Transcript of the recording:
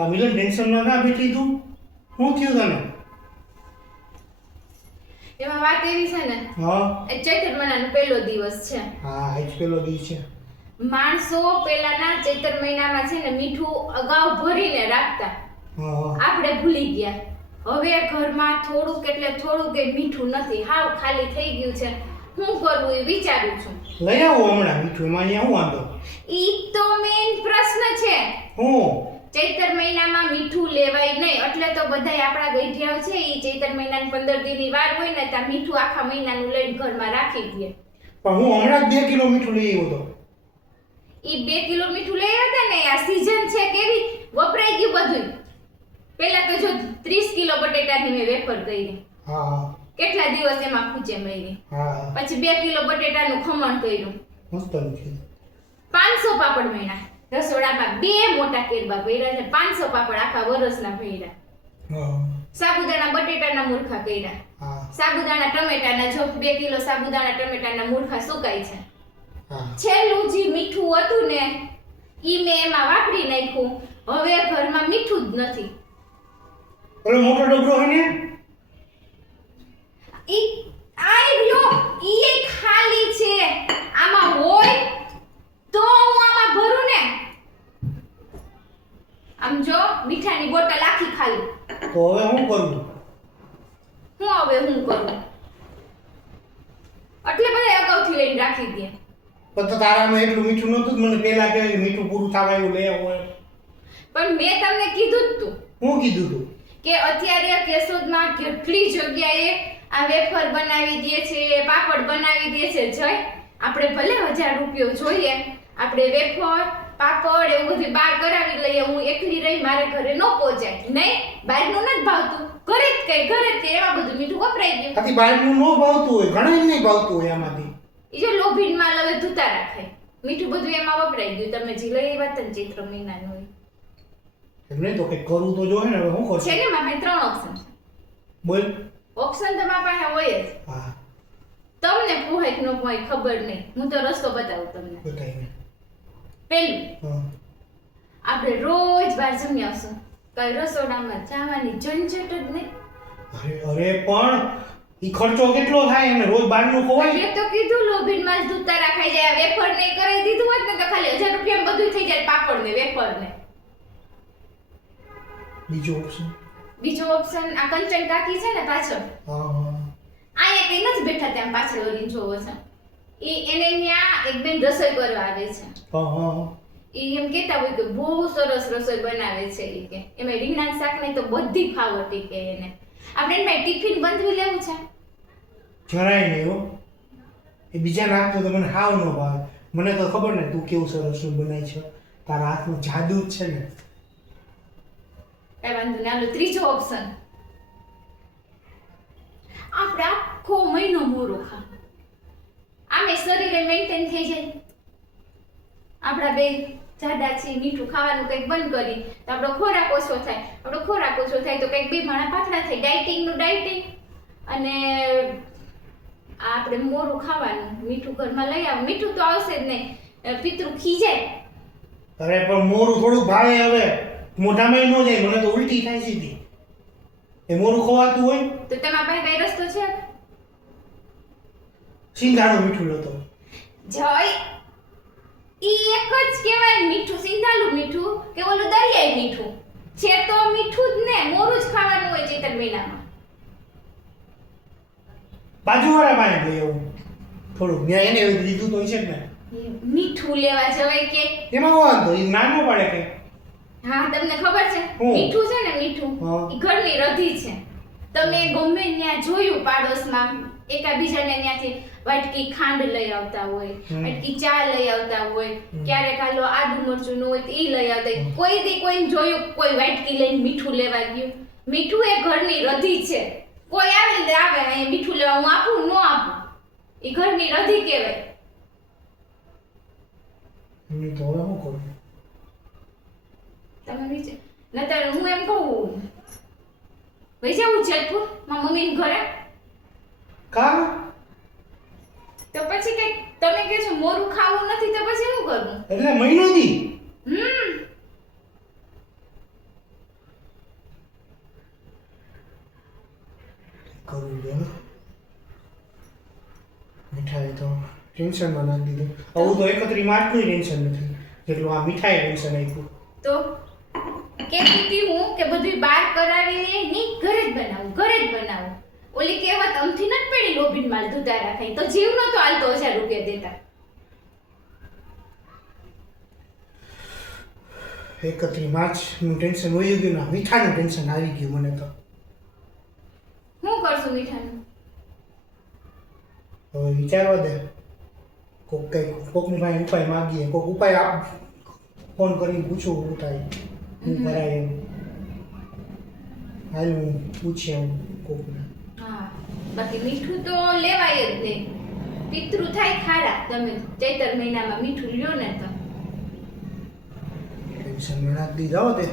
આ મિલન ટેન્શનમાં ના બેઠી તું? શું થયું તને? એમાં વાત એવી છે ને હા. એ ચૈત્ર મહિનાનો પહેલો દિવસ છે. હા આજ પહેલો દિવસ છે. માણસો પહેલાના ચૈત્ર મહિનામાં છે ને મીઠું અગાઉ ભરીને રાખતા. આપણે ભૂલી ગયા. હવે ઘરમાં થોડુંક એટલે થોડુંક એ મીઠું નથી. હાવ ખાલી થઈ ગયું છે. હું કરવું એ વિચારું છું. લઈ આવો હમણાં મીઠું. એમાં અહીંયા હું વાંધો? ઈ તો મેઈન પ્રશ્ન છે. હું? ચૈતર મહિનામાં મીઠું લેવાય નહીં. એટલે તો બધાય આપણા ગઈઢિયાઓ છે એ ચૈતર મહિનાની પંદર દિનની વાર હોય ને ત્યાં મીઠું આખા મહિનાનું લઈને ઘરમાં રાખી દે. પણ હું હમણાં જ બે કિલો મીઠું લઈ આવ્યો હતો. ઈ બે કિલો મીઠું લઈ હતા ને આ સીઝન છે કેવી? વપરાઈ ગયું બધું પહેલા તો જો 30 કિલો બટેટાની મેં વેફર કરી હા કેટલા દિવસ એમાં ખૂચે મળી હા પછી બે કિલો બટેટાનું ખમણ કર્યું. મસ્ત છે પાંચસો પાપડ મહિના રસોડામાં બે મોટા કેરબા ભર્યા છે પાંચસો પાપડ આખા વરસના ભર્યા. સાબુદાણા બટેટાના મૂર્ખા કર્યા. સાબુદાણા ટમેટાના જો બે કિલો સાબુદાણા ટમેટાના મૂર્ખા સુકાય છે. છેલ્લું જે મીઠું હતું ને ઈ મેં એમાં વાપરી નાખ્યું. હવે ઘરમાં મીઠું જ નથી. મોટો ડબરો હોય ને ઈ આઈ લ્યો ઈ એ ખાલી છે આમાં હોય તો હું આમાં ભરું ને આમ જો મીઠાની બોટલ આખી ખાલી તો હવે હું કરું? હું હવે હું કરું? એટલે બધા અગાઉથી લઈને રાખી દે. પણ તો તારામાં એટલું મીઠું નહોતું મને પહેલા કે મીઠું પૂરું થવા એવું લે હોય. પણ મેં તમને કીધું જ તું હું કીધું તું? કે અત્યારે કેશોદમાં કેટલી જગ્યાએ આ વેફર બનાવી દે છે પાપડ બનાવી દે છે. જય આપણે ભલે હજાર રૂપિયો જોઈએ આપણે વેફર પાપડ એવું બધું બહાર કરાવી લઈએ હું એકલી રહી મારે ઘરે ન પહોંચાય. નહીં બહારનું નથી ભાવતું. ઘરે જ કઈ ઘરે જ એવા બધું મીઠું વપરાઈ ગયું. આથી બહારનું ન ભાવતું હોય ઘણા નહીં ભાવતું હોય આમાંથી. એ જો લોભીન માલ હવે ધૂતા રાખે. મીઠું બધું એમાં વપરાઈ ગયું. તમે જે લઈ હતા ને ચિત્ર મહિનાનું હોય. એમને તો કઈ કરું તો જોઈએ ને હવે કરું છે ને મારે ત્રણ ઓપ્શન છે. બોલ. ઓપ્શન તમારા પાસે હોય જ. હા. તમને પોહાય કે ન પોહાય ખબર નહીં. હું તો રસ્તો બતાવું તમને. બતાવીને પહેલું આપણે રોજ બહાર જમી આવશું. કઈ રસોડામાં જવાની ઝંઝટ જ નહીં. અરે અરે પણ ઈ ખર્ચો કેટલો થાય એને રોજ બહારનું ખવાય? મેં તો કીધું લોભીનમાં દૂધ દૂધતા રાખાઈ જાય વેફર ને કરી દીધું હોત ને તો ખાલી હજાર રૂપિયા બધું થઈ જાય પાપડ ને વેફર ને બીજો ઓપ્શન બીજો ઓપ્શન આ કંચન કાકી છે ને પાછળ. હા હા. અહીંયા કઈ નથી બેઠા ત્યાં પાછળ ઓરીન જોવો છે. એ એને ત્યાં એક બેન રસોઈ કરવા આવે છે. ઈ એમ કહેતા હોય કે બહુ સરસ રસોઈ બનાવે છે ઈ કે. એમાં રીંગણા શાક ને તો બધી ફાવટી કે એને. આપણે એમાં ટિફિન બંધવી લેવું છે? જરાય નહીં હો. એ બીજા નાખતો તો મને હાવ ન ભાવે. મને તો ખબર ને તું કેવું સરસ બનાય છે. તારા હાથનું જાદુ જ છે ને. કઈ વાંધો નહીં આનો ત્રીજો ઓપ્શન આપણે આખો મહિનો મોરો ખા આમે શરીરે મેન્ટેન થઈ જાય. આપણા બે જાડા છે મીઠું ખાવાનું કંઈક બંધ કરી તો આપણો ખોરાક ઓછો થાય. આપણો ખોરાક ઓછો થાય તો કંઈક બે માણા પાતળા થાય. ડાયટિંગનું ડાયટિંગ અને આ આપણે મોરું ખાવાનું મીઠું ઘરમાં લઈ આવ. મીઠું તો આવશે જ નહીં. પિતૃ ખીજાય અરે પણ મોરું થોડું ભાવે હવે. મોઢામાં ન જાય. મને તો ઉલટી થાય સીધી. એ મોરું ખવાતું હોય. તો તમારા પાસે કઈ રસ્તો છે? સિંગાડું મીઠું લેતો જય. ઈ એક જ કહેવાય મીઠું સિંધાલું મીઠું કે ઓલું દરિયાઈ મીઠું. છે તો મીઠું જ ને મોરું જ ખાવાનું હોય ચૈતર મહિનામાં બાજુવાળા પાસે લઈ આવું થોડું મેં એને લીધું તો છે ને. મીઠું લેવા જવાય કે? એમાં વાંધો એ નાનો પડે કે હા તમને ખબર છે? મીઠું છે ને મીઠું એ ઘરની રધી છે. તમે ગમે ત્યાં જોયું પાડોશમાં એકાબીજાને ત્યાંથી વાટકી ખાંડ લઈ આવતા હોય વાટકી ચા લઈ આવતા હોય. ક્યારેક હાલો આદુ મરચું ન હોય તો ઈ લઈ આવતા કોઈ દી કોઈ જોયું કોઈ વાટકી લઈને મીઠું લેવા ગયું. મીઠું એ ઘરની રધી છે. કોઈ આવે ને આવે અહીંયા મીઠું લેવા હું આપું ન આપું? એ ઘરની રધી કહેવાય. તો હવે શું કરું? તમે વિચાર નતર હું એમ કહું? વઈ જાઉં જેતપુર? માં મમ્મીને ઘરે? કા? તો પછી કઈ તમે કહો છો મોરું ખાવું નથી તો પછી શું કરવું? એટલે મહિનો થી મીઠાઈ તો ટેન્શનમાં નાખી તો? એકત્રી માટલું ટેન્શન નથી. જેટલું આ મીઠાઈ ટેન્શન આપ્યું. તો? કહેતી હતી હું કે બધું બહાર કરાવીને ની ઘરે જ બનાવું ઘરે જ બનાવું. ઓલી કહેવત અમથી નથી પડી લોભીન માલ ધુતારા રાખાય તો જીવ નતો હાલતો હજાર રૂપિયા દેતા. એકત્રી માર્ચનું ટેન્શન હોય ગયું ને મીઠાનું ટેન્શન આવી ગયું મને તો. હું કરશું મીઠાનું? હવે વિચારવા દે. કોક કંઈક કોકની ભાઈ ઉપાય માગીએ કોક ઉપાય આપ ફોન કરીને પૂછું શું શું કરાય એમ હાલ હું પૂછીએ હું કોકને. હા બાકી મીઠું તો લેવાય જ નહીં. પિતૃ થાય ખારા. તમે ચૈતર મહિનામાં મીઠું લ્યો ને તો. ટેન્શન નાખી જાઓ તે.